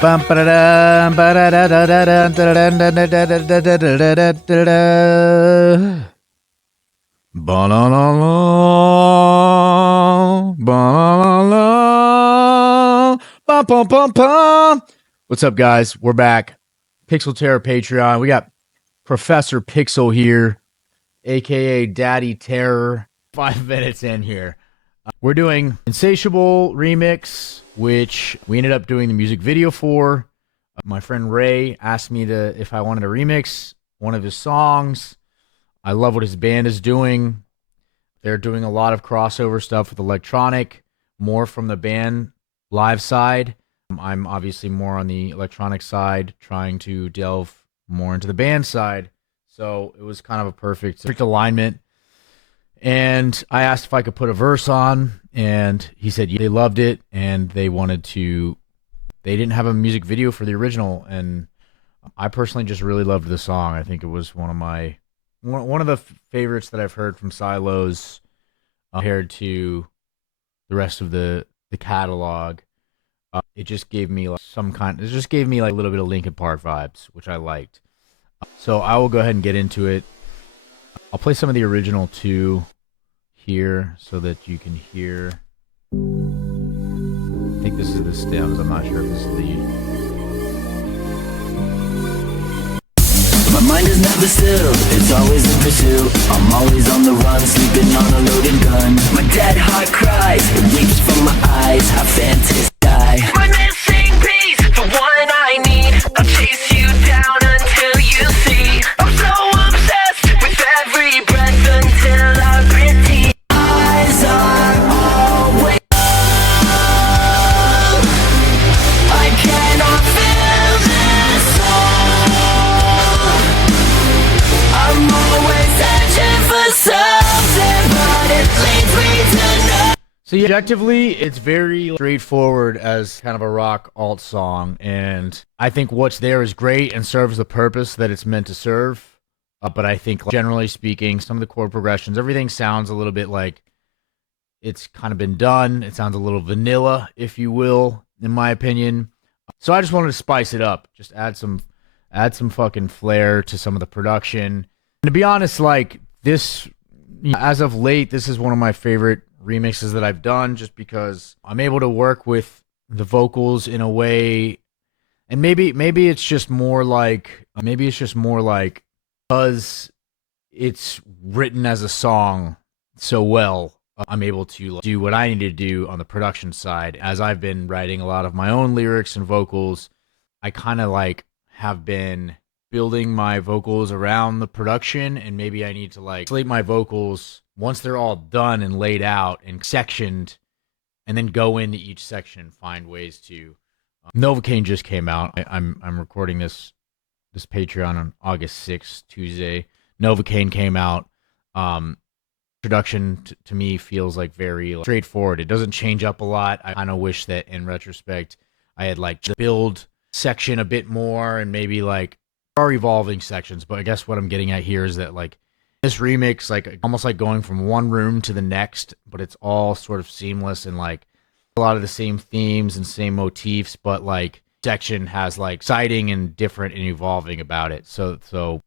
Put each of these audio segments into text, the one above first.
Bum, ba-da-dum, ba-da-da-da-da-dum, da-da-da-da-da-da-da-da-da-da. Ba-la-la-la, ba-la-la-la, bum, bum, bum, bum. What's up, guys? We're back. Pixel Terror Patreon. We got Professor Pixel here, aka Daddy Terror. 5 minutes in here. We're doing Insatiable remix, which we ended up doing the music video for. My friend Ray asked me if I wanted to remix one of his songs. I love what his band is doing. They're doing a lot of crossover stuff with electronic, more from the band live side. I'm obviously more on the electronic side, trying to delve more into the band side. So it was kind of a perfect alignment. And I asked if I could put a verse on, and he said they loved it, and they wanted to. They didn't have a music video for the original, and I personally just really loved the song. I think it was one of the favorites that I've heard from Silos compared to the rest of the catalog. It just gave me like a little bit of Linkin Park vibes, which I liked. So I will go ahead and get into it. I'll play some of the original too here so that you can hear. I think this is the stems. I'm not sure if this is the. My mind is never still, it's always in pursuit. I'm always on the run, sleeping on a loaded gun. My dead heart cries, it weeps from my eyes. How fantastic die. My missing piece, the one I need. I'll chase you down until you see. I'm so obsessed with every breath until our pretty eyes are always. I cannot feel this soul. I'm always searching for something, but it leads me to no. So yeah, objectively, it's very straightforward as kind of a rock alt song, and I think what's there is great and serves the purpose that it's meant to serve. But I think, generally speaking, some of the chord progressions, everything sounds a little bit like it's kind of been done. It sounds a little vanilla, if you will, in my opinion. So I just wanted to spice it up, just add some fucking flair to some of the production. And to be honest, like this, as of late, this is one of my favorite remixes that I've done, just because I'm able to work with the vocals in a way, and maybe it's just more like because it's written as a song so well, I'm able to do what I need to do on the production side. As I've been writing a lot of my own lyrics and vocals, I kind of like have been building my vocals around the production, and maybe I need to like slate my vocals once they're all done and laid out and sectioned, and then go into each section and find ways to. Novocaine just came out. I'm recording this Patreon on August 6th, Tuesday. Novocaine came out. Production to me feels like very straightforward. It doesn't change up a lot. I kind of wish that in retrospect I had like the build section a bit more, and maybe like are evolving sections. But I guess what I'm getting at here is that like this remix, like almost like going from one room to the next, but it's all sort of seamless and like a lot of the same themes and same motifs, but like section has like exciting and different and evolving about it. So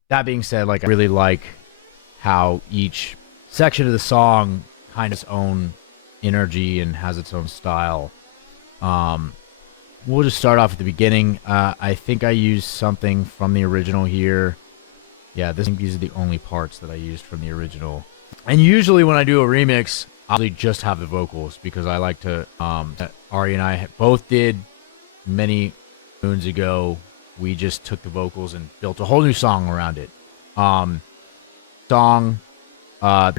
that being said, like I really like how each section of the song kind of its own energy and has its own style. We'll just start off at the beginning. I think I used something from the original here. Yeah, these are the only parts that I used from the original. And usually when I do a remix, I'll just have the vocals, because I like to, Ari and I both did many moons ago. We just took the vocals and built a whole new song around it.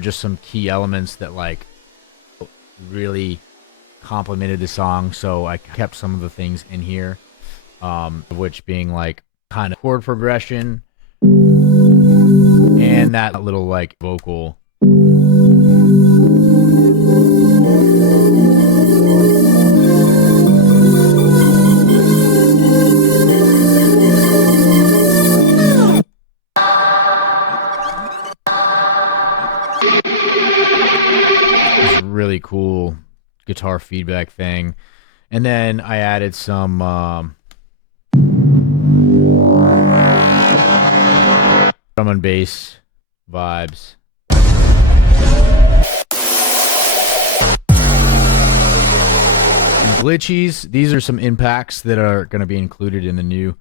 Just some key elements that like really complemented the song, so I kept some of the things in here, which being like kind of chord progression and that little like vocal. It's really cool guitar feedback thing. And then I added some drum and bass vibes. Glitchies. These are some impacts that are going to be included in the new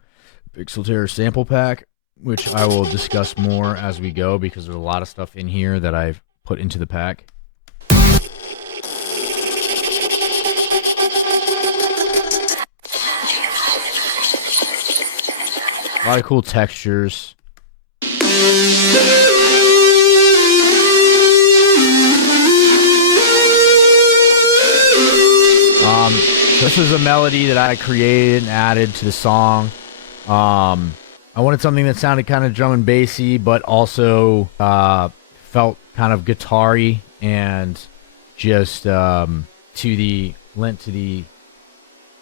Pixel Terror sample pack, which I will discuss more as we go because there's a lot of stuff in here that I've put into the pack. A lot of cool textures. This is a melody that I created and added to the song. I wanted something that sounded kind of drum and bassy, but also felt kind of guitar-y and just lent to the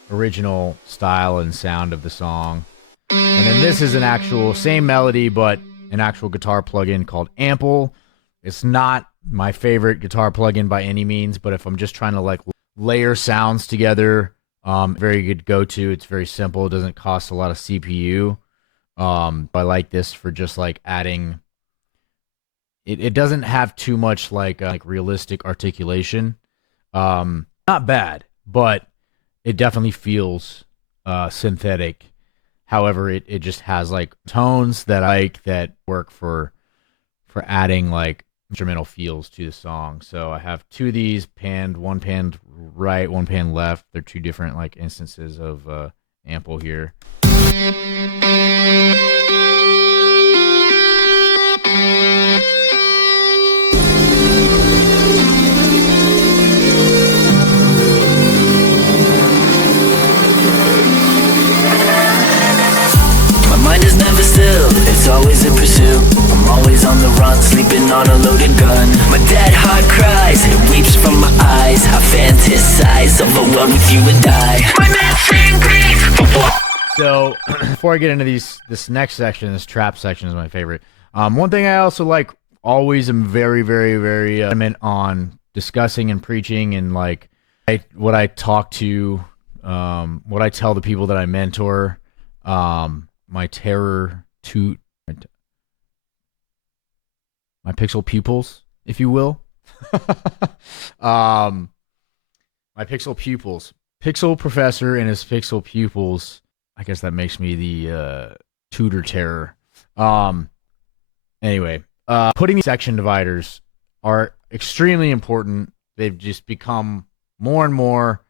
original style and sound of the song. And then this is an actual same melody, but an actual guitar plugin called Ample. It's not my favorite guitar plugin by any means, but if I'm just trying to like layer sounds together, very good go-to. It's very simple. It doesn't cost a lot of CPU. I like this for just like adding. It doesn't have too much like realistic articulation. Not bad, but it definitely feels synthetic. However, it just has like tones that I like that work for adding like instrumental feels to the song. So I have two of these panned, one panned right, one panned left. They're two different like instances of Ample here. Mind is never still, it's always in pursuit. I'm always on the run, sleeping on a loaded gun. My dead heart cries, it weeps from my eyes. I fantasize of a world with you and I. So, before I get into this next section, this trap section is my favorite. One thing I also like, always am very, very, very adamant on discussing and preaching and like what I talk to, what I tell the people that I mentor, my terror to my pixel pupils, if you will. My pixel pupils, pixel professor and his pixel pupils. I guess that makes me the tutor terror. Anyway, putting these section dividers are extremely important. They've just become more and more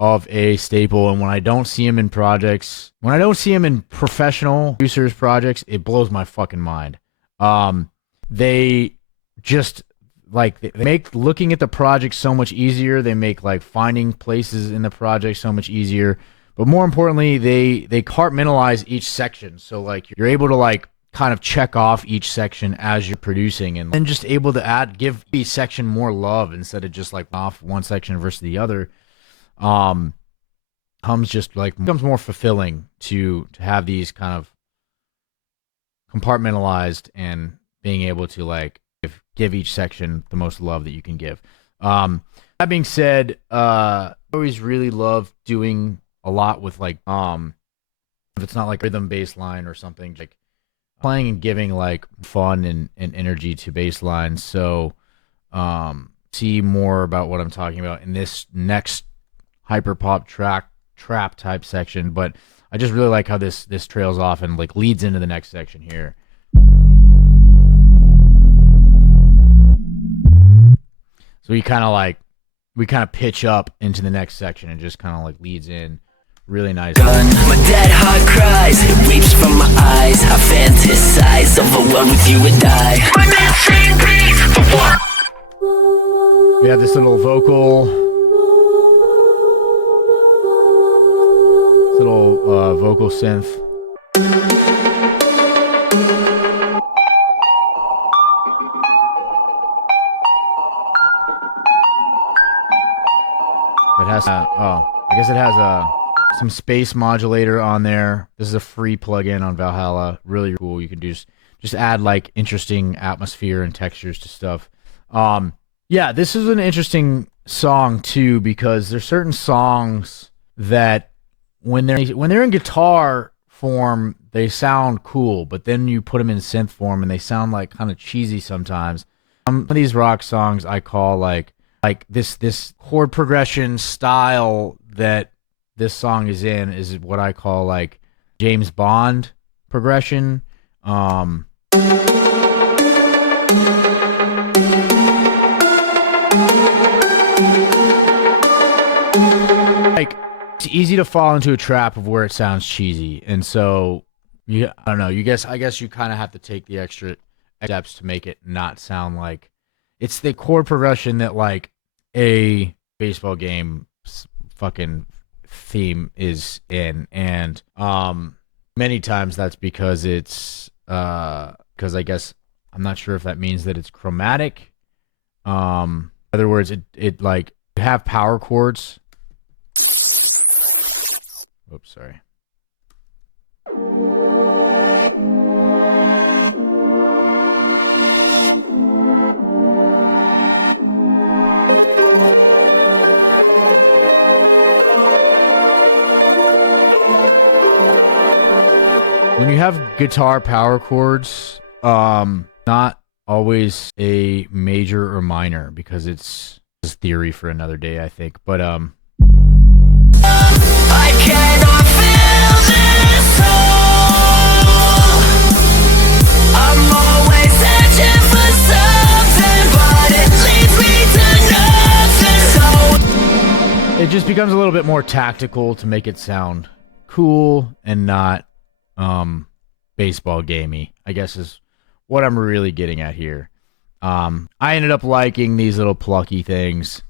of a staple, and when I don't see them in projects, when I don't see them in professional producers' projects, it blows my fucking mind. They just like they make looking at the project so much easier. They make like finding places in the project so much easier. But more importantly, they compartmentalize each section, so like you're able to like kind of check off each section as you're producing, and then just able to give each section more love instead of just like off one section versus the other. Becomes more fulfilling to have these kind of compartmentalized and being able to like give each section the most love that you can give. That being said, I always really love doing a lot with like if it's not like rhythm bass line or something, like playing and giving like fun and energy to bass lines. So see more about what I'm talking about in this next hyperpop trap type section, but I just really like how this trails off and like leads into the next section here. So we kind of pitch up into the next section and just kind of like leads in really nice. My dead heart cries, it weeps from my eyes. I fantasize of a world with you and I. We have this little vocal synth. It has I guess it has some space modulator on there. This is a free plugin on Valhalla. Really cool. You can just add like interesting atmosphere and textures to stuff. Yeah, this is an interesting song too, because there's certain songs that when they're in guitar form, they sound cool, but then you put them in synth form and they sound like kind of cheesy sometimes. Some of these rock songs I call like this chord progression style that this song is in is what I call like James Bond progression. Like, it's easy to fall into a trap of where it sounds cheesy, and so I don't know. I guess you kind of have to take the extra steps to make it not sound like it's the chord progression that like a baseball game fucking theme is in, and many times that's because it's because I guess I'm not sure if that means that it's chromatic. In other words, it like you have power chords. Oops, sorry. When you have guitar power chords, not always a major or minor because it's theory for another day, I think. But I cannot feel this hole. I'm always searching for something, but it leads me to nothing. So it just becomes a little bit more tactical to make it sound cool and not baseball gamey, I guess is what I'm really getting at here. I ended up liking these little plucky things.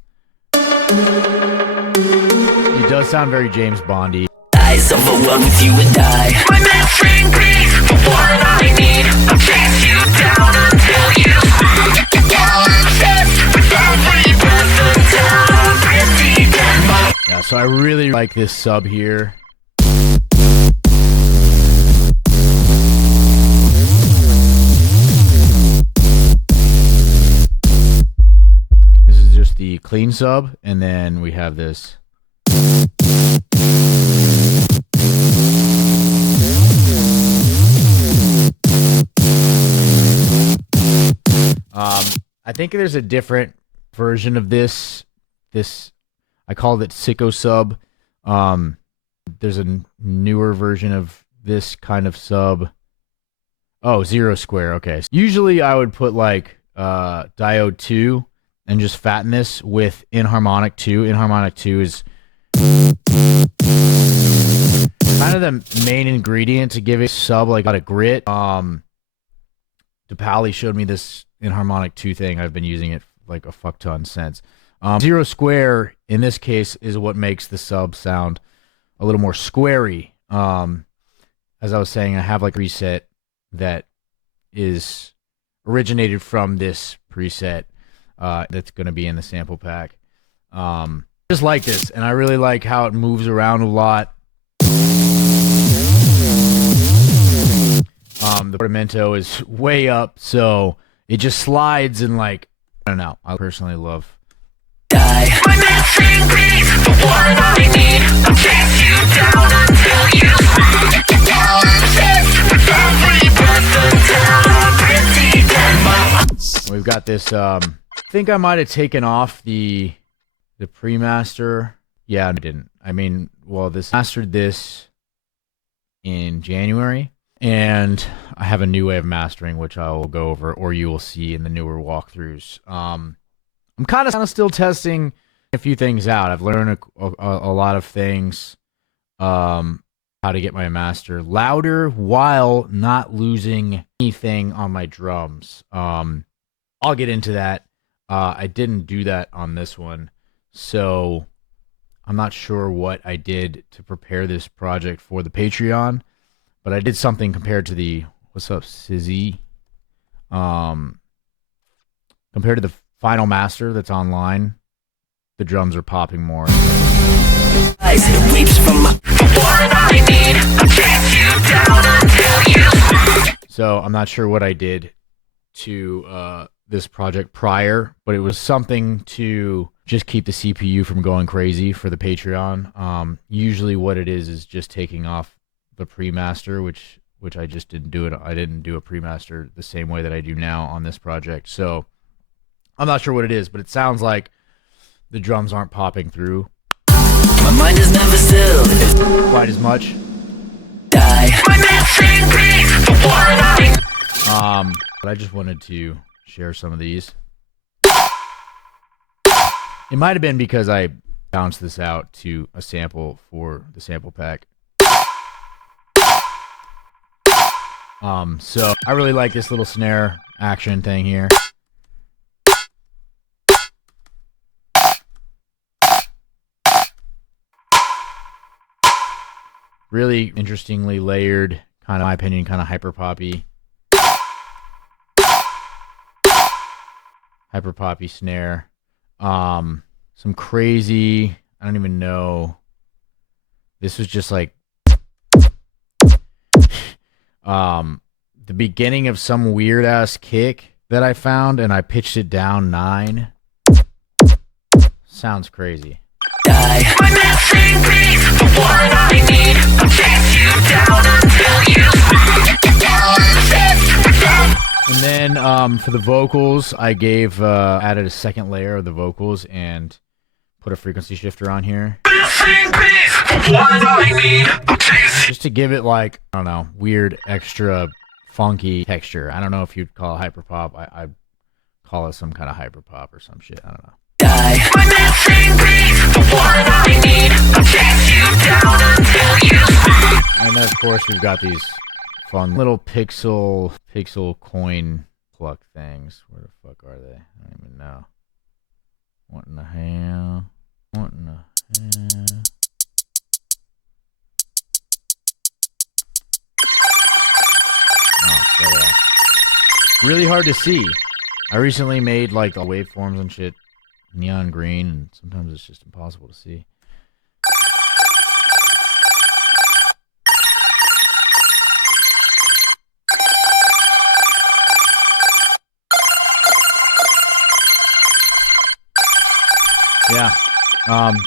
It does sound very James Bondy. Eyes overwhelmed with you and I. My missing piece for what I need. I'll chase you down until you scream. You're obsessed with every breath until I'm pretty dead. Yeah, so I really like this sub here. The clean sub, and then we have this. I think there's a different version of this. I called it Sicko sub. There's a newer version of this kind of sub. Oh, Zero Square. Okay. Usually I would put like Diode 2 and just fatten this with Inharmonic 2. Inharmonic 2 is kind of the main ingredient to give it sub like a lot of grit. DePaoli showed me this Inharmonic 2 thing. I've been using it like a fuck ton since. Zero Square in this case is what makes the sub sound a little more squarey. As I was saying, I have like a preset that is originated from this preset. That's going to be in the sample pack. Just like this, and I really like how it moves around a lot. The portamento is way up, so it just slides and like, I don't know. I personally love. My missing piece for what I need. I'll chase you down until you scream. You're obsessed with every breath until I'm pretty dead. We've got this. I think I might have taken off the pre-master. Yeah, I didn't. I mean, well, this mastered this in January, and I have a new way of mastering, which I will go over, or you will see in the newer walkthroughs. I'm kind of still testing a few things out. I've learned a lot of things, how to get my master louder while not losing anything on my drums. I'll get into that. I didn't do that on this one, so I'm not sure what I did to prepare this project for the Patreon, but I did something compared to the, what's up, Sizzy? Compared to the final master that's online, the drums are popping more. It weeps from what I need. I'll chase you down until you scream. So I'm not sure what I did to this project prior, but it was something to just keep the CPU from going crazy for the Patreon. Usually what it is just taking off the pre-master, which I just didn't do it. I didn't do a pre-master the same way that I do now on this project. So I'm not sure what it is, but it sounds like the drums aren't popping through My mind is never still. quite as much. Die. But I just wanted to share some of these. It might have been because I bounced this out to a sample for the sample pack. So I really like this little snare action thing here. Really interestingly layered, kind of, in my opinion, kind of hyper poppy snare. Some crazy, I don't even know. This was just like the beginning of some weird ass kick that I found, and I pitched it down 9. Sounds crazy. Die. My missing piece, the one I need. I'll chase you down until you. And then for the vocals, I added a second layer of the vocals and put a frequency shifter on here. Missing piece, the one I need. I'll chase Just to give it like, I don't know, weird, extra funky texture. I don't know if you'd call it hyperpop. I'd call it some kind of hyperpop or some shit. I don't know. Die. My missing piece, the one I need. I'll chase you down until you. And then of course we've got these fun little pixel coin pluck things. Where the fuck are they? I don't even know. What in the hell? What in the hell? Oh, there they are. Really hard to see. I recently made like the waveforms and shit neon green, and sometimes it's just impossible to see. Yeah,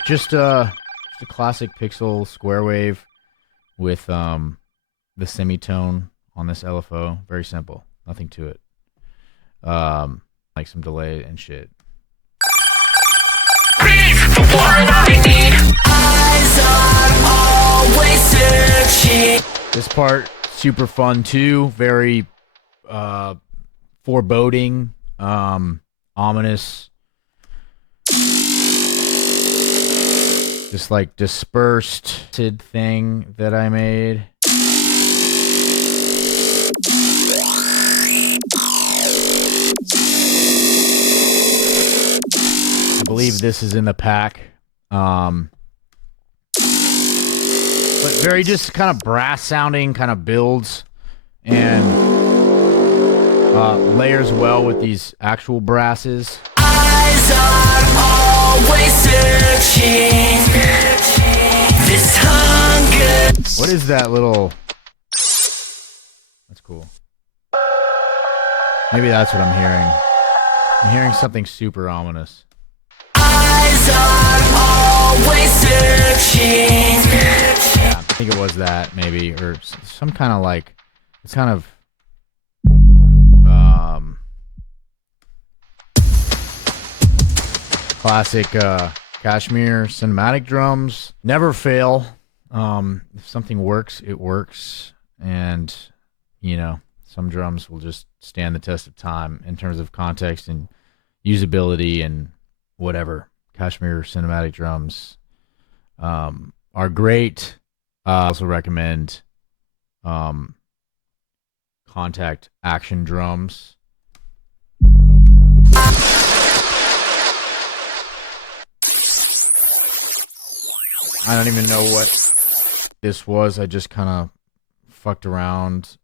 just a classic pixel square wave with the semitone on this LFO. Very simple, nothing to it. Like some delay and shit. The one I need. Eyes are always searching. This part super fun too. Very foreboding, ominous. This like dispersed thing that I made. I believe this is in the pack. But very just kind of brass sounding, kind of builds and layers well with these actual brasses. Eyes are always searching. This hunger. What is that little? That's cool. Maybe that's what I'm hearing. I'm hearing something super ominous. Eyes are always searching. Yeah, I think it was that maybe, or some kind of like, it's kind of classic Kashmir cinematic drums. Never fail. If something works, it works, and you know, some drums will just stand the test of time in terms of context and usability and whatever. Kashmir cinematic drums are great. I also recommend Contact Action drums. I don't even know what this was. I just kind of fucked around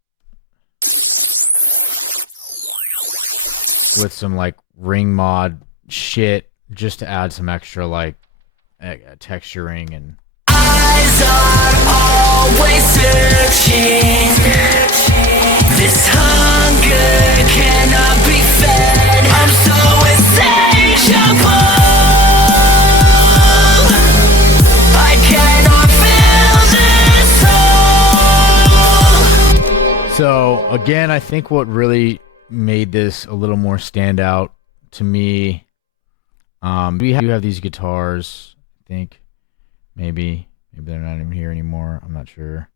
with some like ring mod shit just to add some extra like texturing and Eyes are always searching. This hunger cannot be fed. I'm so insatiable. I cannot feel this soul. Again, I think what really made this a little more standout to me, we have these guitars. I think maybe they're not even here anymore. I'm not sure.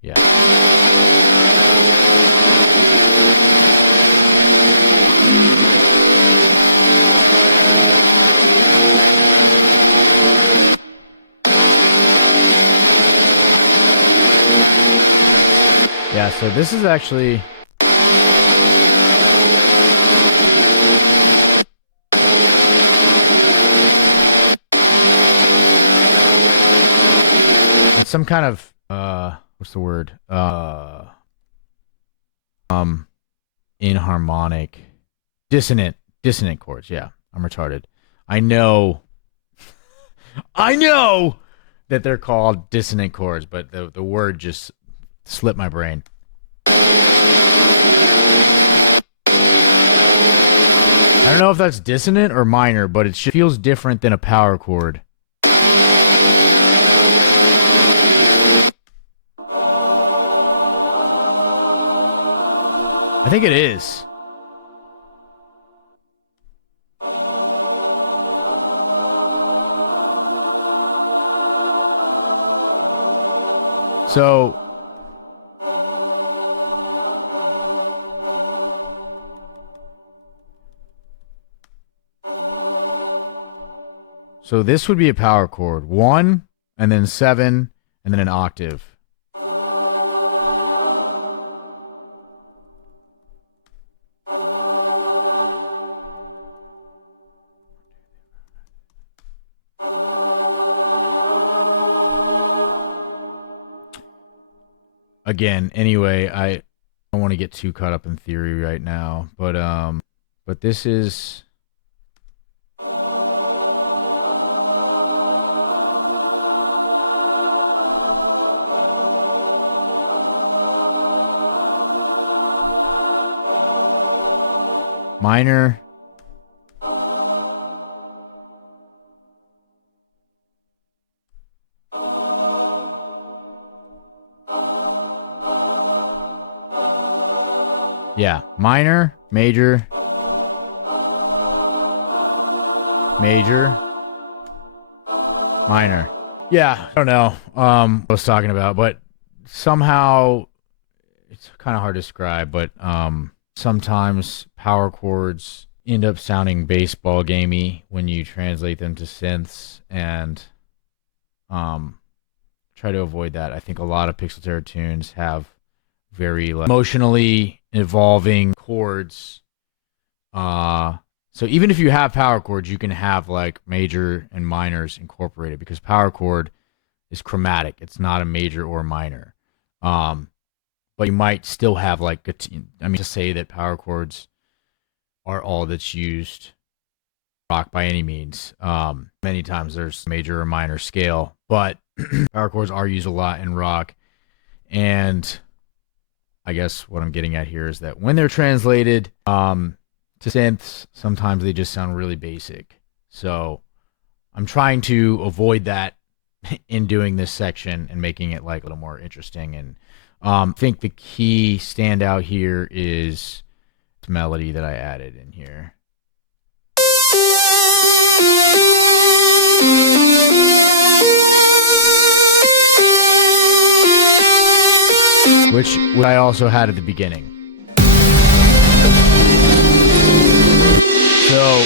Yeah. Yeah, so this is actually it's some kind of what's the word? Inharmonic dissonant chords. Yeah, I'm retarded. I know that they're called dissonant chords, but the word just slipped my brain. I don't know if that's dissonant or minor, but it feels different than a power chord. I think it is. So this would be a power chord. 1, and then 7, and then an octave. Again, anyway, I don't want to get too caught up in theory right now, but this is minor. Yeah, minor, major, minor. Yeah, I don't know what I was talking about, but somehow it's kind of hard to describe, but sometimes power chords end up sounding baseball gamey when you translate them to synths, and try to avoid that. I think a lot of Pixel Terror tunes have very emotionally evolving chords. So even if you have power chords, you can have like major and minors incorporated, because power chord is chromatic. It's not a major or minor. But you might still have like, to say that power chords are all that's used rock by any means. Many times there's major or minor scale, but power chords are used a lot in rock. And I guess what I'm getting at here is that when they're translated to synths, sometimes they just sound really basic. So I'm trying to avoid that in doing this section and making it like a little more interesting. And I think the key standout here is the melody that I added in here. Which I also had at the beginning. So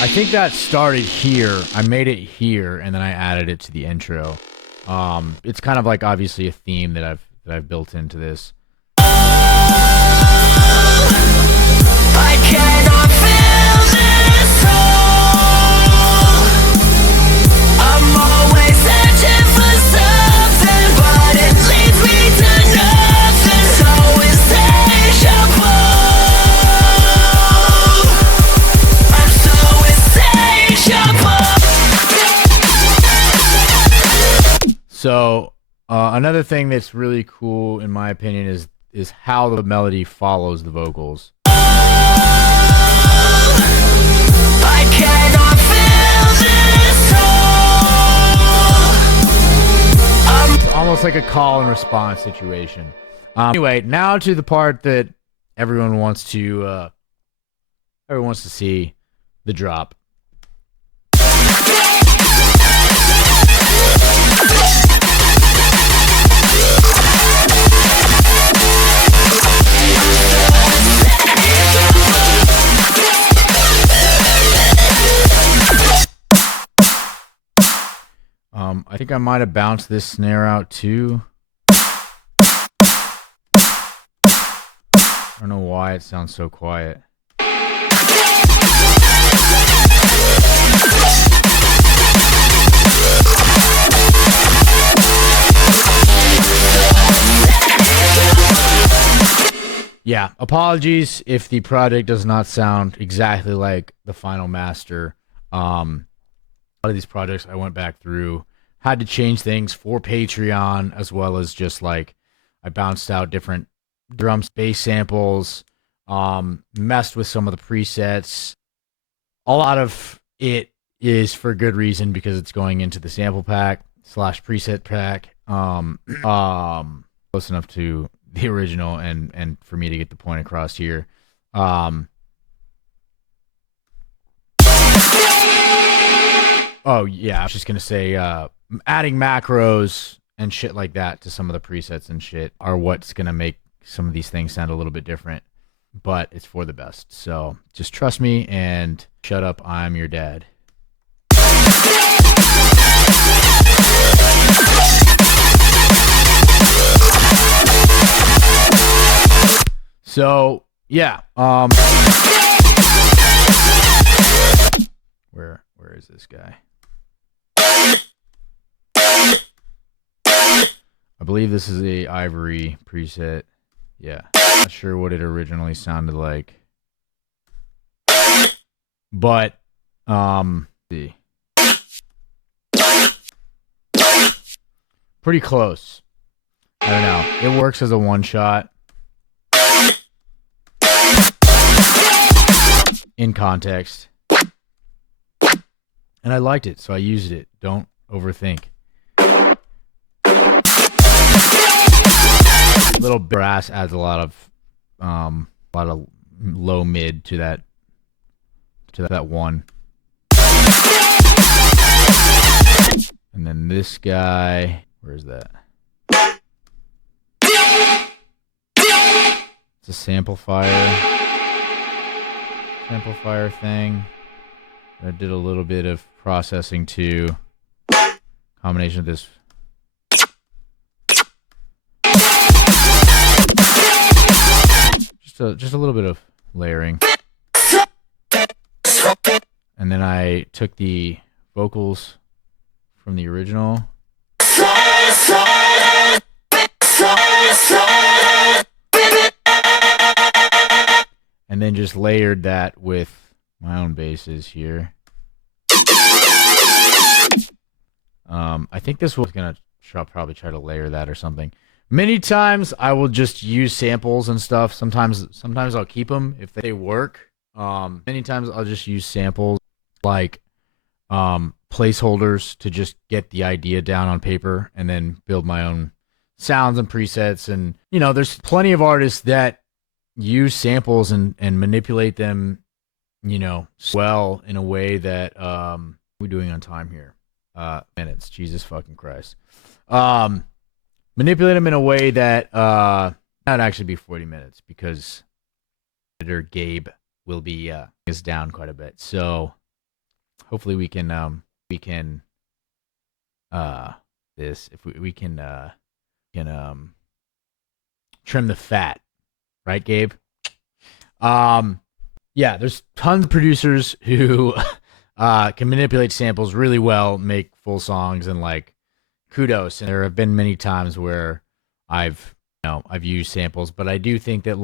I think that started here. I made it here, and then I added it to the intro. It's kind of like obviously a theme that I've built into this. I cannot feel this hole. I'm always searching for something, but it leads me to nothing. So insatiable. I'm so insatiable. So another thing that's really cool, in my opinion, is how the melody follows the vocals. I cannot feel this hole. It's almost like a call and response situation. Anyway, now to the part that everyone wants to see, the drop. I think I might have bounced this snare out too. I don't know why it sounds so quiet. Yeah, apologies if the project does not sound exactly like the final master. A lot of these projects I went back through, had to change things for Patreon, as well as just like I bounced out different drum bass samples, messed with some of the presets. A lot of it is for good reason because it's going into the sample pack / preset pack. Close enough to the original and for me to get the point across here. Oh yeah, I was just gonna say adding macros and shit like that to some of the presets and shit are what's gonna make some of these things sound a little bit different, but it's for the best. So just trust me and shut up, I'm your dad. So yeah, where is this guy? I believe this is a Ivory preset. Yeah, not sure what it originally sounded like, but see, pretty close. I don't know. It works as a one shot in context, and I liked it, so I used it. Don't overthink. Little brass adds a lot of low mid to that one. And then this guy, where is that? It's a samplifier thing. I did a little bit of processing too. Combination of this. Just a little bit of layering. And then I took the vocals from the original. And then just layered that with my own basses here. I think this was gonna probably try to layer that or something. Many times I will just use samples and stuff. Sometimes I'll keep them if they work. Many times I'll just use samples like placeholders to just get the idea down on paper and then build my own sounds and presets. And you know, there's plenty of artists that use samples and manipulate them, you know, well in a way that we're doing on time here. Minutes, Jesus fucking Christ. Manipulate them in a way that not actually be 40 minutes because editor Gabe will be is down quite a bit. So hopefully we can this if we can trim the fat, right, Gabe? Yeah, there's tons of producers who can manipulate samples really well, make full songs, and like kudos. And there have been many times where I've used samples, but I do think that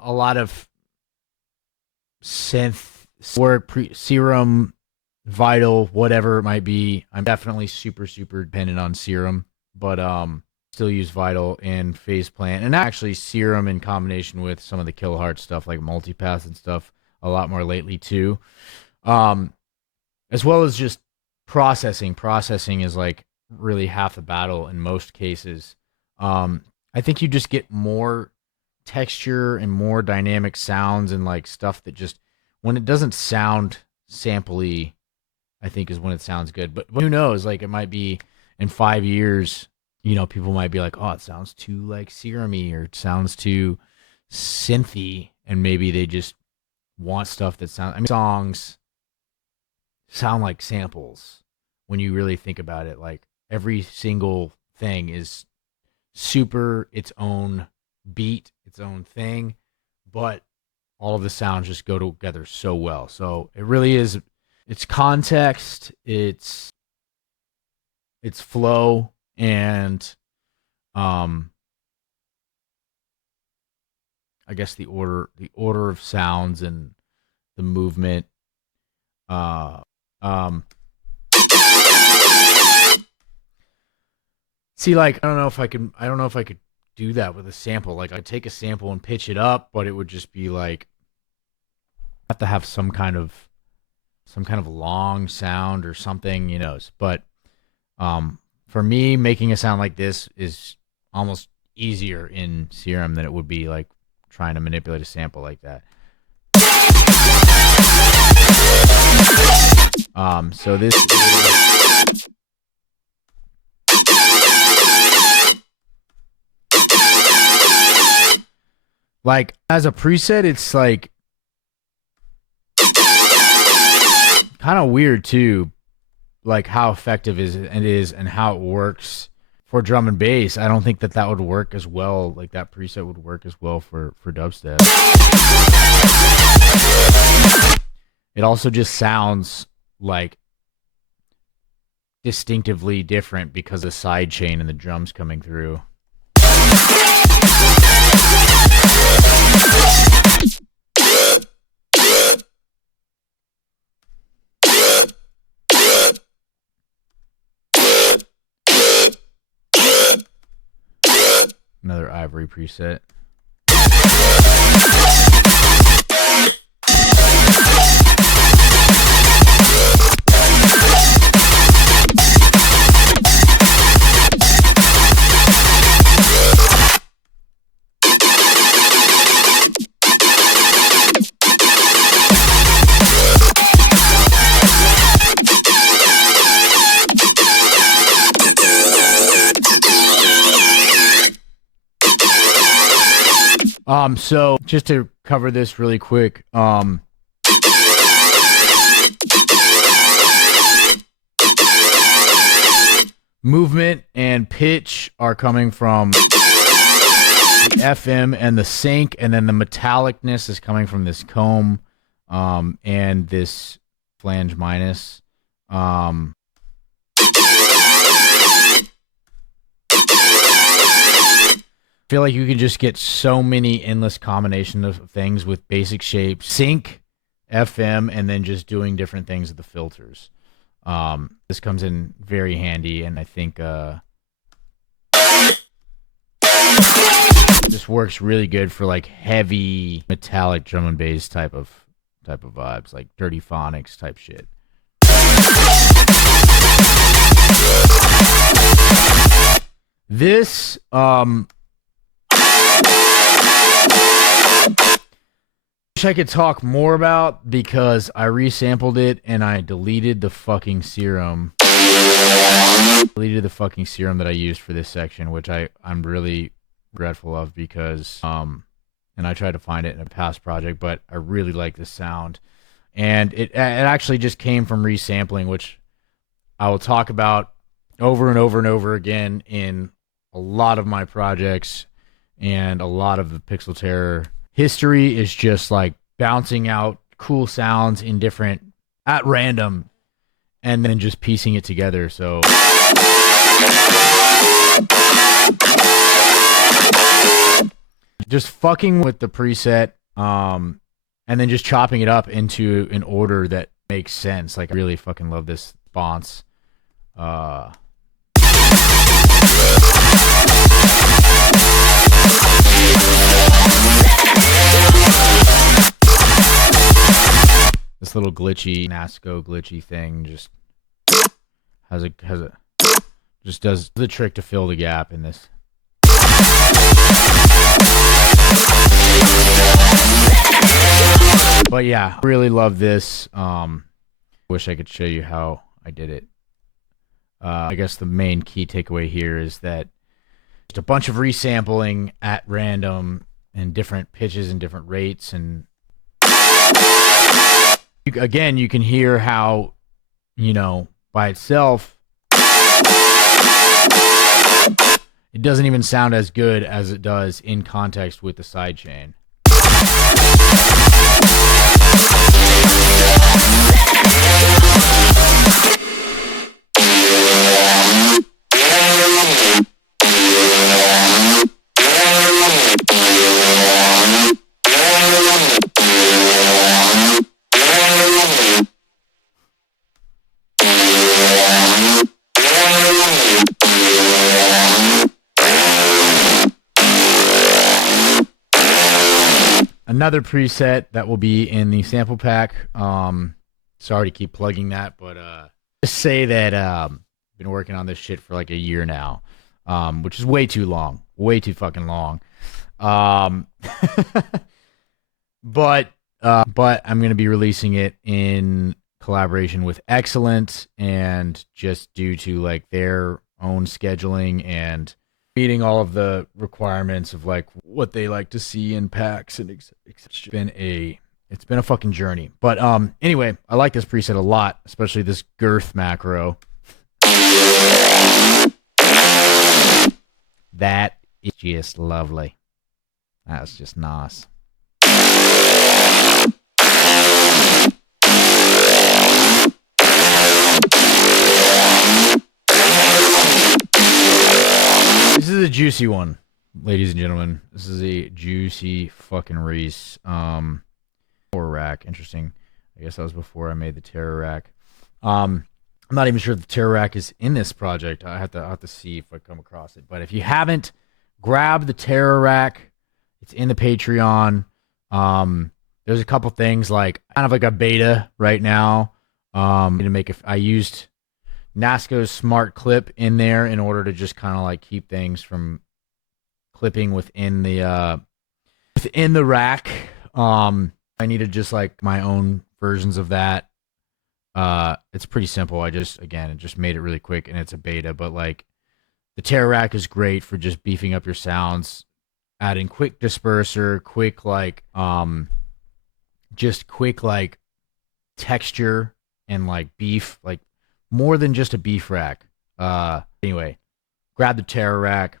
a lot of synth work, Serum, Vital, whatever it might be. I'm definitely super dependent on Serum, but still use Vital and Phase Plant, and actually Serum in combination with some of the Kiloheart stuff like Multipath and stuff a lot more lately too. As well as just Processing is like really half the battle in most cases. I think you just get more texture and more dynamic sounds and like stuff that just when it doesn't sound sampley, I think is when it sounds good. But who knows? Like it might be in 5 years, people might be like, oh, it sounds too like serumy or it sounds too synthy, and maybe they just want stuff that sounds. I mean, songs sound like samples when you really think about it. Like every single thing is super its own beat, its own thing, but all of the sounds just go together so well. So it really is. It's context, it's flow, and I guess the order of sounds and the movement. Um, See, like I don't know if I could do that with a sample. Like I'd take a sample and pitch it up, but it would just be like have to have some kind of long sound or something, But for me, making a sound like this is almost easier in Serum than it would be like trying to manipulate a sample like that. So this is like as a preset, it's like kind of weird too, like how effective it is and how it works for drum and bass. I don't think that would work as well. Like that preset would work as well for dubstep. It also just sounds like distinctively different because of the side chain and the drums coming through. Another Ivory preset. So just to cover this really quick, movement and pitch are coming from the FM and the sync, and then the metallicness is coming from this comb, and this flange minus. I feel like you can just get so many endless combination of things with basic shapes, sync, FM, and then just doing different things with the filters. This comes in very handy, and I think this works really good for like heavy metallic drum and bass type of vibes, like Dirty Phonics type shit. This wish I could talk more about because I resampled it and I deleted the fucking serum. Deleted the fucking serum that I used for this section, which I'm really regretful of because and I tried to find it in a past project, but I really like the sound. And it actually just came from resampling, which I will talk about over and over and over again in a lot of my projects, and a lot of the Pixel Terror history is just like bouncing out cool sounds in different at random and then just piecing it together. So just fucking with the preset, and then just chopping it up into an order that makes sense. Like I really fucking love this response. This little glitchy NASCO glitchy thing just just does the trick to fill the gap in this. But yeah, really love this. Wish I could show you how I did it. I guess the main key takeaway here is that just a bunch of resampling at random and different pitches and different rates, and again, you can hear how, you know, by itself, it doesn't even sound as good as it does in context with the sidechain. Another preset that will be in the sample pack. Sorry to keep plugging that, but just say that I've been working on this shit for like a year now, which is way too long, way too fucking long. But I'm gonna be releasing it in collaboration with Excellent, and just due to like their own scheduling and meeting all of the requirements of like what they like to see in packs, and it's been a fucking journey. But anyway, I like this preset a lot, especially this girth macro. That is just lovely. That's just nice. This is a juicy one, ladies and gentlemen. This is a juicy fucking Reese. Terror rack. Interesting. I guess that was before I made the terror rack. I'm not even sure if the terror rack is in this project. I have to see if I come across it. But if you haven't, grab the terror rack. It's in the Patreon. There's a couple things like kind of like a beta right now. I used Nasco's smart clip in there in order to just kind of like keep things from clipping within the rack. I needed just like my own versions of that. It's pretty simple. It just made it really quick, and it's a beta, but like the terror rack is great for just beefing up your sounds, adding quick disperser, quick texture and like beef, like more than just a beef rack. Anyway, grab the terror rack.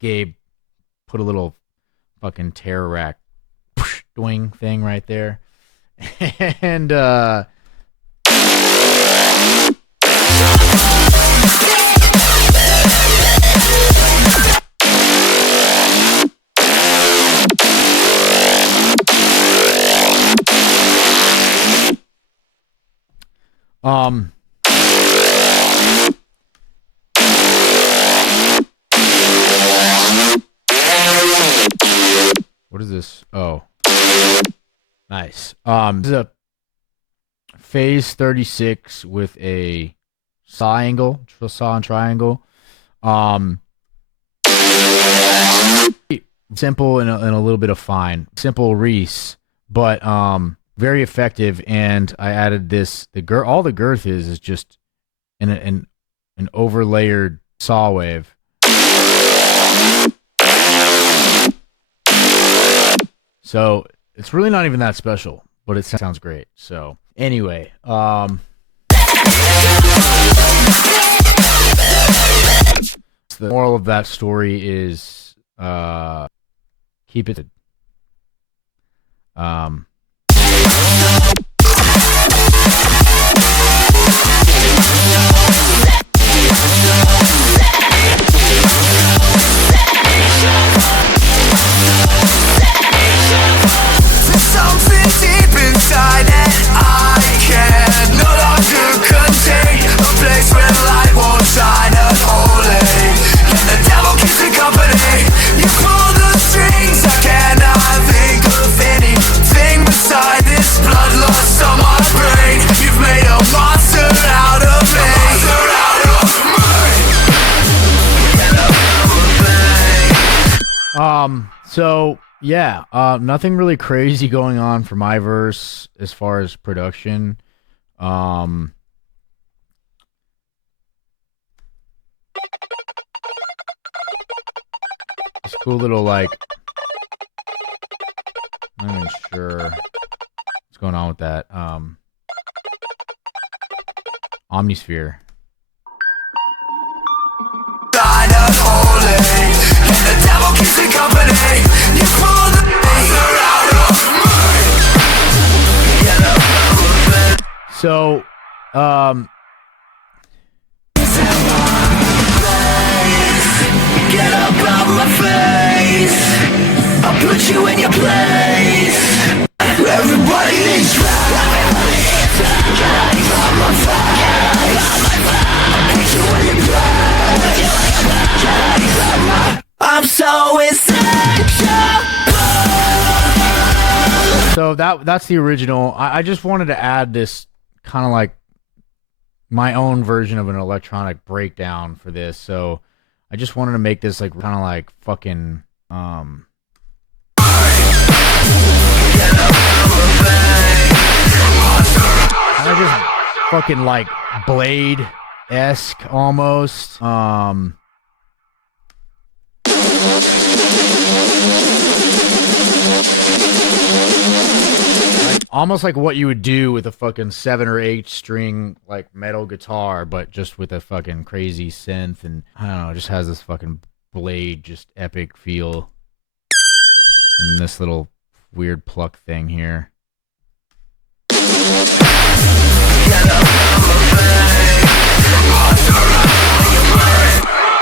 Gabe put a little fucking terror rack doing thing right there. And what is this? Oh, nice. This is a phase 36 with a saw and triangle. Simple and a little bit of fine. Simple Reese, but very effective. And I added this. All the girth is just an overlayered saw wave. So it's really not even that special, but it sounds great. So anyway, the moral of that story is keep it. Something deep inside that I can no longer contain. A place where light won't shine unholy, and the devil keeps me company. You pull the strings, I cannot think of anything So yeah, nothing really crazy going on for my verse as far as production. Um, this cool little like, I'm not even sure what's going on with that. Omnisphere. So, get up out my face. I'll put you in your place. Everybody needs I'm so insatiable. So that's the original. I just wanted to add this kind of like my own version of an electronic breakdown for this. So I just wanted to make this like kind of like fucking kind of just fucking like Blade-esque almost. Almost like what you would do with a fucking 7 or 8 string like metal guitar, but just with a fucking crazy synth, and I don't know, it just has this fucking Blade, just epic feel. And this little weird pluck thing here.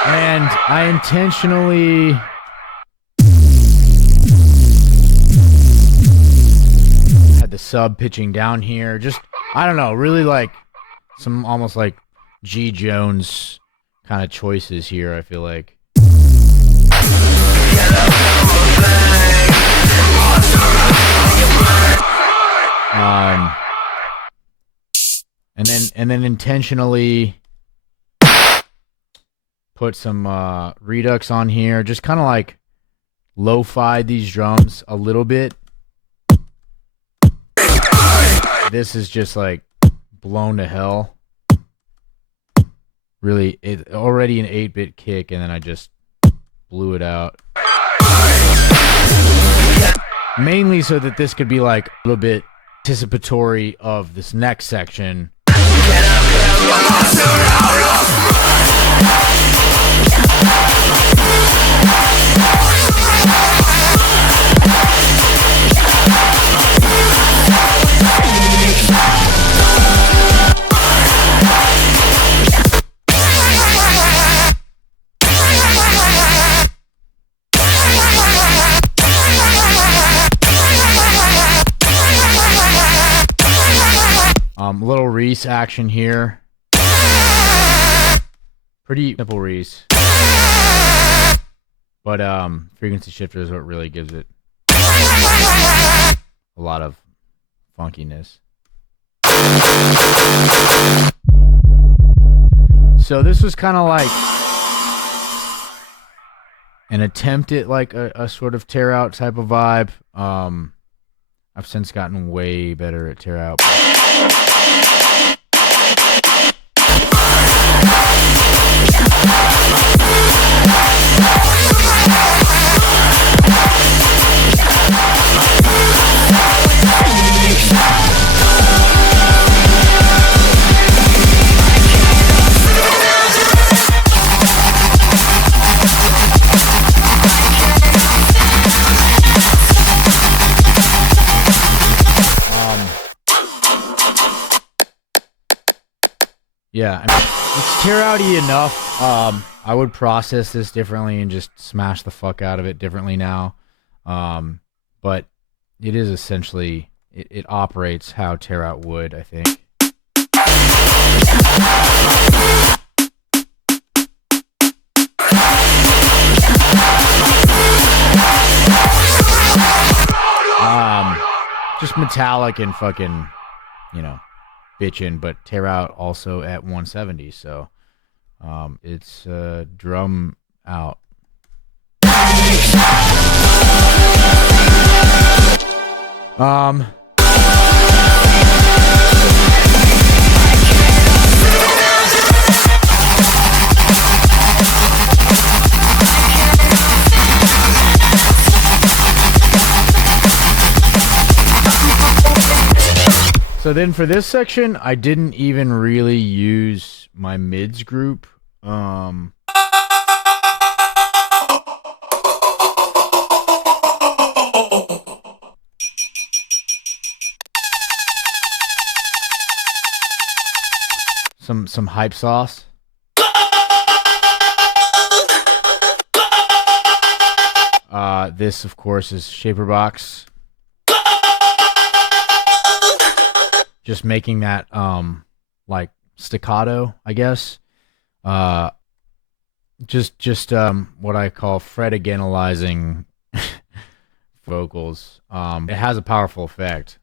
And I intentionally had the sub pitching down here. Just, I don't know, really like some almost like G. Jones kind of choices here, I feel like. And then intentionally put some redux on here, just kind of like lo-fi these drums a little bit. This is just like blown to hell. Really, it already an 8-bit kick, and then I just blew it out. Mainly so that this could be like a little bit anticipatory of this next section. Little Reese action here. Pretty simple Reese. But frequency shifter is what really gives it a lot of funkiness. So this was kind of like an attempt at like a sort of tear out type of vibe. I've since gotten way better at tear out. Yeah, I mean, it's tear outy enough. I would process this differently and just smash the fuck out of it differently now. But it is essentially, it operates how tear out would, I think. Just metallic and fucking, you know, bitchin', but tear out also at 170, so it's drum out. Um, So then for this section, I didn't even really use my mids group. Some hype sauce. This of course is Shaper Box. Just making that like staccato, I guess. Just what I call Fred againalizing vocals. It has a powerful effect.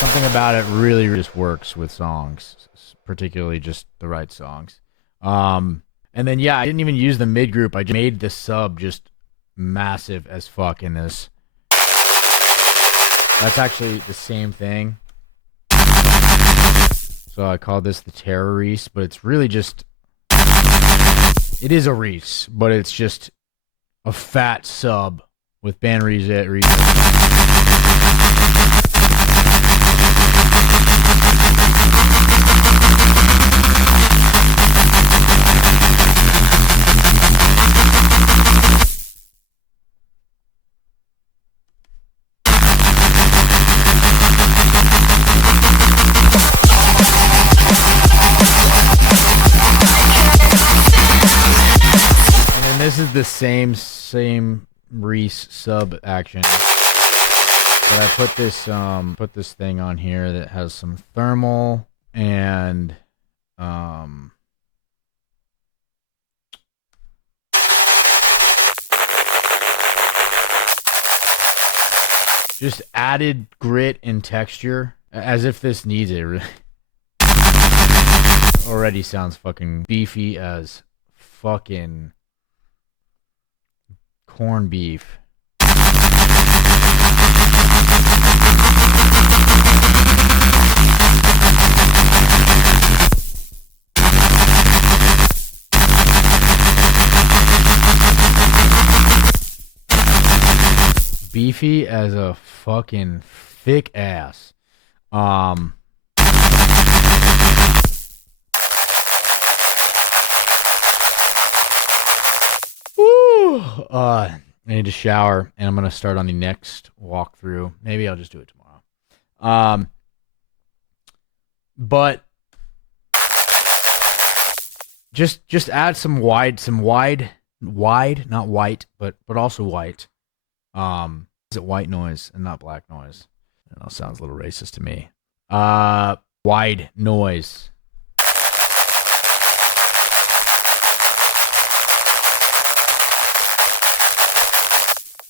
Something about it really just works with songs, particularly just the right songs. And then yeah, I didn't even use the mid group. I just made the sub just massive as fuck in this. That's actually the same thing. So I call this the Terror Reese, but it's really just, it is a Reese, but it's just a fat sub with band reset. This is the same Reese sub action, but I put this thing on here that has some thermal and just added grit and texture, as if this needs it. Already sounds fucking beefy as fucking corned beef. Beefy as a fucking thick ass. I need to shower, and I'm gonna start on the next walkthrough. Maybe I'll just do it tomorrow. But just add some wide, not white, but also white. Is it white noise and not black noise? That sounds a little racist to me. Wide noise.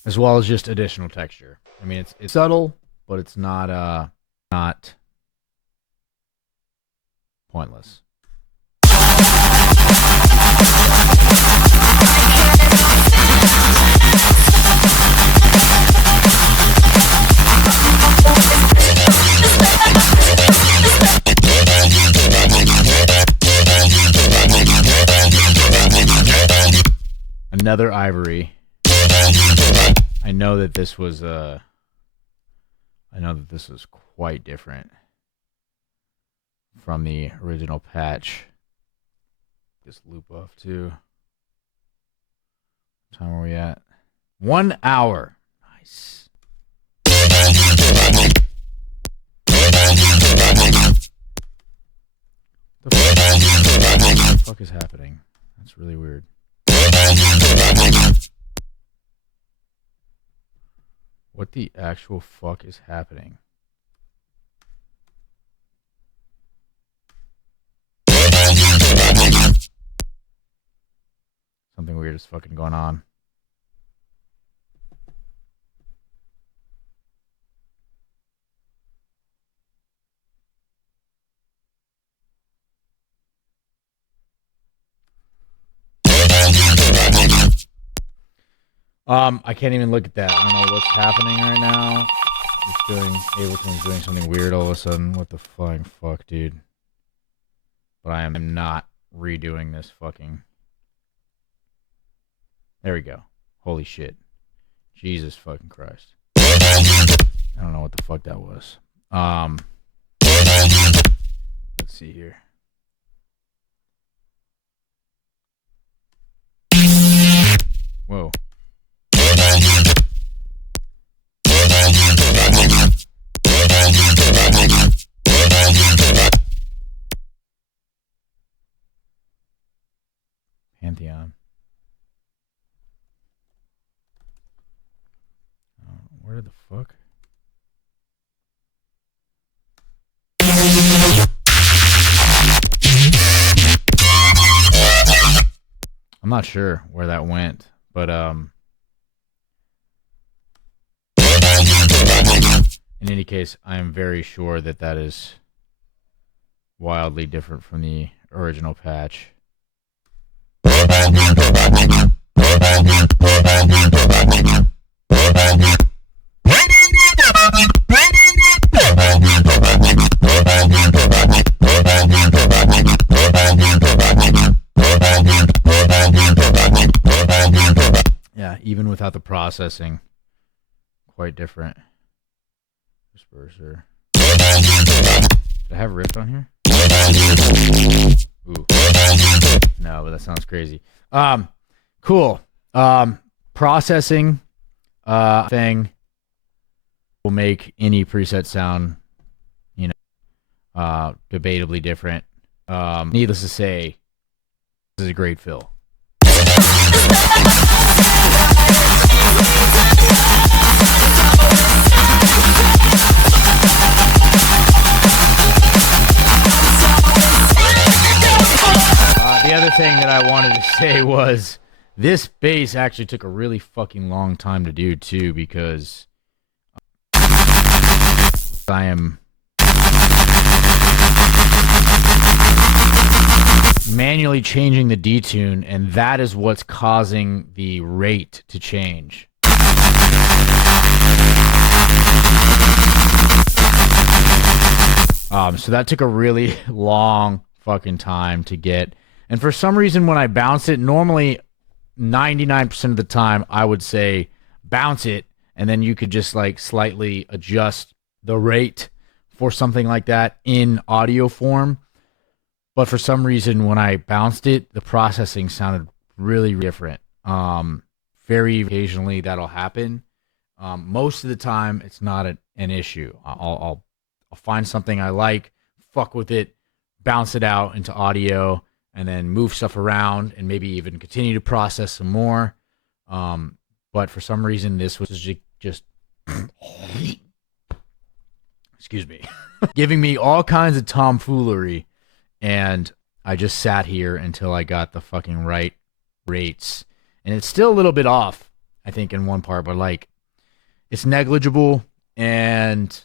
As well as just additional texture. I mean, it's subtle, but it's not pointless. Another Ivory. I know that this was quite different from the original patch. This loop off too. What time are we at? 1 hour. Nice. What the fuck is happening? That's really weird. What the actual fuck is happening? Something weird is fucking going on. I can't even look at that. I don't know what's happening right now. It's doing Ableton's doing something weird all of a sudden. What the flying fuck, dude? But I am not redoing this fucking. There we go. Holy shit. Jesus fucking Christ. I don't know what the fuck that was. Let's see here. Whoa. Pantheon. Where the fuck? I'm not sure where that went, but in any case, I am very sure that that is wildly different from the original patch. Yeah, even without the processing, quite different. Disperser. Did I have Rift on here? Ooh. No, but that sounds crazy. Cool. Processing thing will make any preset sound, debatably different. Needless to say, this is a great fill. The other thing that I wanted to say was this bass actually took a really fucking long time to do too, because I am manually changing the detune, and that is what's causing the rate to change. So that took a really long fucking time to get. And for some reason, when I bounce it, normally 99% of the time, I would say bounce it, and then you could just like slightly adjust the rate for something like that in audio form. But for some reason, when I bounced it, the processing sounded really different. Very occasionally that'll happen. Most of the time, it's not an issue. I'll find something I like, fuck with it, bounce it out into audio, and then move stuff around and maybe even continue to process some more. But for some reason, this was just excuse me, giving me all kinds of tomfoolery. And I just sat here until I got the fucking right rates. And it's still a little bit off, I think, in one part, but like it's negligible. And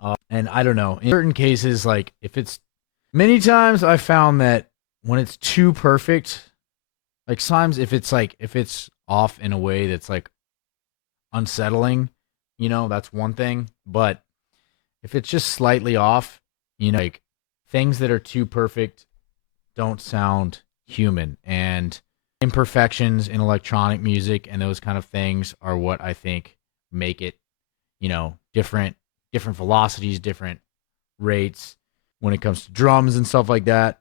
I don't know, in certain cases, like if it's many times I found that when it's too perfect, like sometimes if it's off in a way that's like unsettling, that's one thing. But if it's just slightly off, like things that are too perfect don't sound human. And imperfections in electronic music and those kind of things are what I think make it, different velocities, different rates when it comes to drums and stuff like that.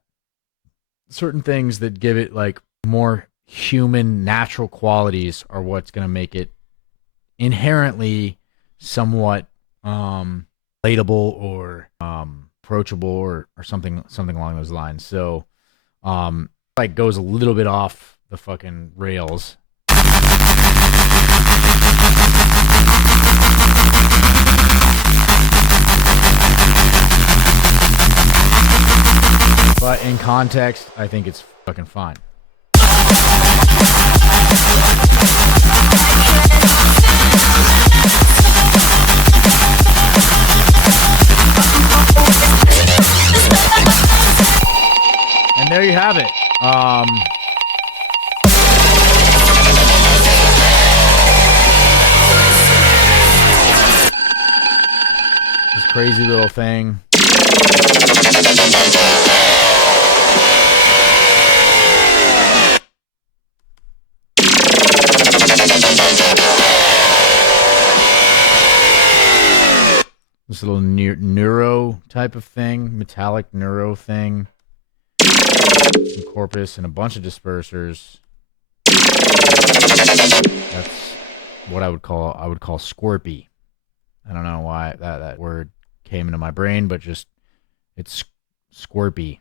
Certain things that give it like more human, natural qualities are what's going to make it inherently somewhat relatable or approachable or something along those lines. So like goes a little bit off the fucking rails. But in context, I think it's fucking fine. And there you have it. crazy little thing. This little neuro type of thing, metallic neuro thing. Some corpus and a bunch of dispersers. That's what I would call scorpy. I don't know why that word came into my brain, but just it's scorpy.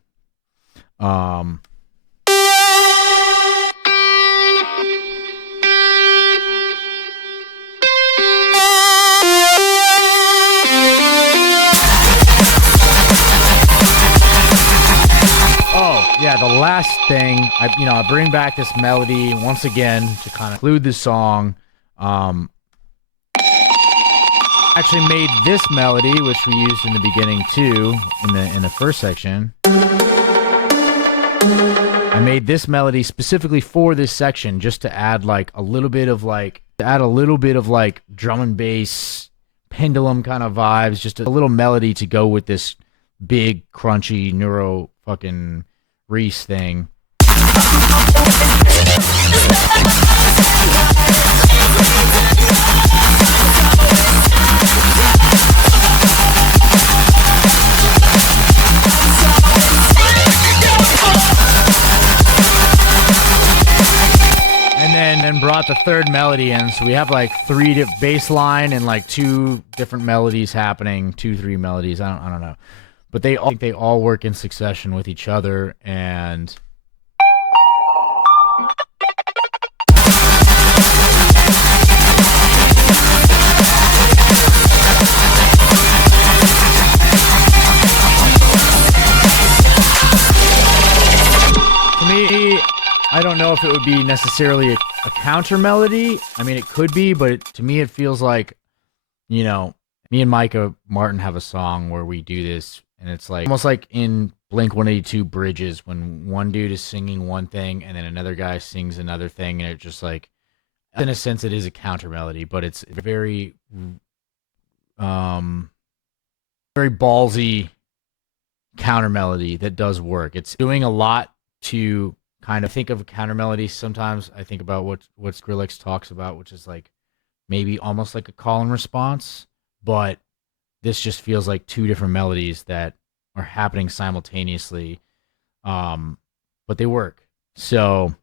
Yeah, the last thing, I bring back this melody once again to kind of include the song. Actually made this melody, which we used in the beginning too, in the first section. I made this melody specifically for this section, just to add a little bit of drum and bass, pendulum kind of vibes, just a little melody to go with this big crunchy neuro fucking Reese thing. And then brought the third melody in, so we have three bass line and two different melodies happening, 2-3 melodies. I don't know. But they all work in succession with each other, and to me, I don't know if it would be necessarily a counter melody. I mean, it could be, but to me, it feels like, me and Micah Martin have a song where we do this. And it's almost like in Blink-182 Bridges, when one dude is singing one thing and then another guy sings another thing, and it just in a sense, it is a counter melody, but it's very, very ballsy counter melody that does work. It's doing a lot to kind of think of a counter melody. Sometimes I think about what Skrillex talks about, which is maybe almost like a call and response, but this just feels like two different melodies that are happening simultaneously, but they work. So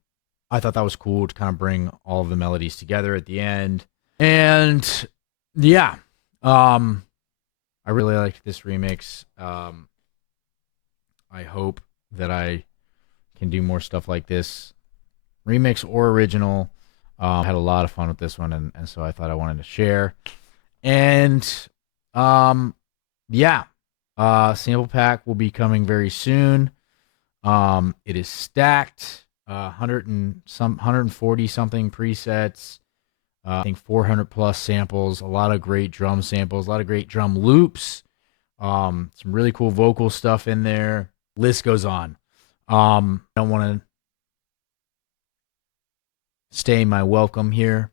I thought that was cool to kind of bring all of the melodies together at the end. And yeah, I really liked this remix. I hope that I can do more stuff like this, remix or original. I had a lot of fun with this one, and so I thought I wanted to share. And sample pack will be coming very soon. It is stacked, 140 something presets. I think 400 plus samples, a lot of great drum samples, a lot of great drum loops, some really cool vocal stuff in there. List goes on. I don't want to stay my welcome here,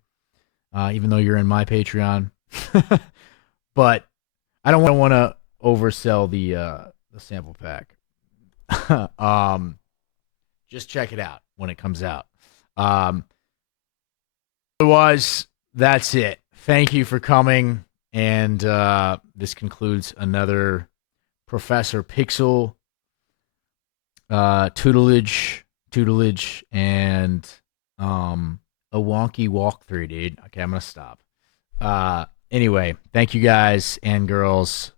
even though you're in my Patreon. But I don't want to oversell the sample pack. Just check it out when it comes out. Otherwise, that's it. Thank you for coming, and this concludes another Professor Pixel tutelage, and a wonky walkthrough, dude. Okay, I'm gonna stop. Anyway, thank you guys and girls,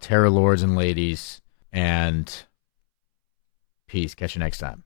terror lords and ladies, and peace. Catch you next time.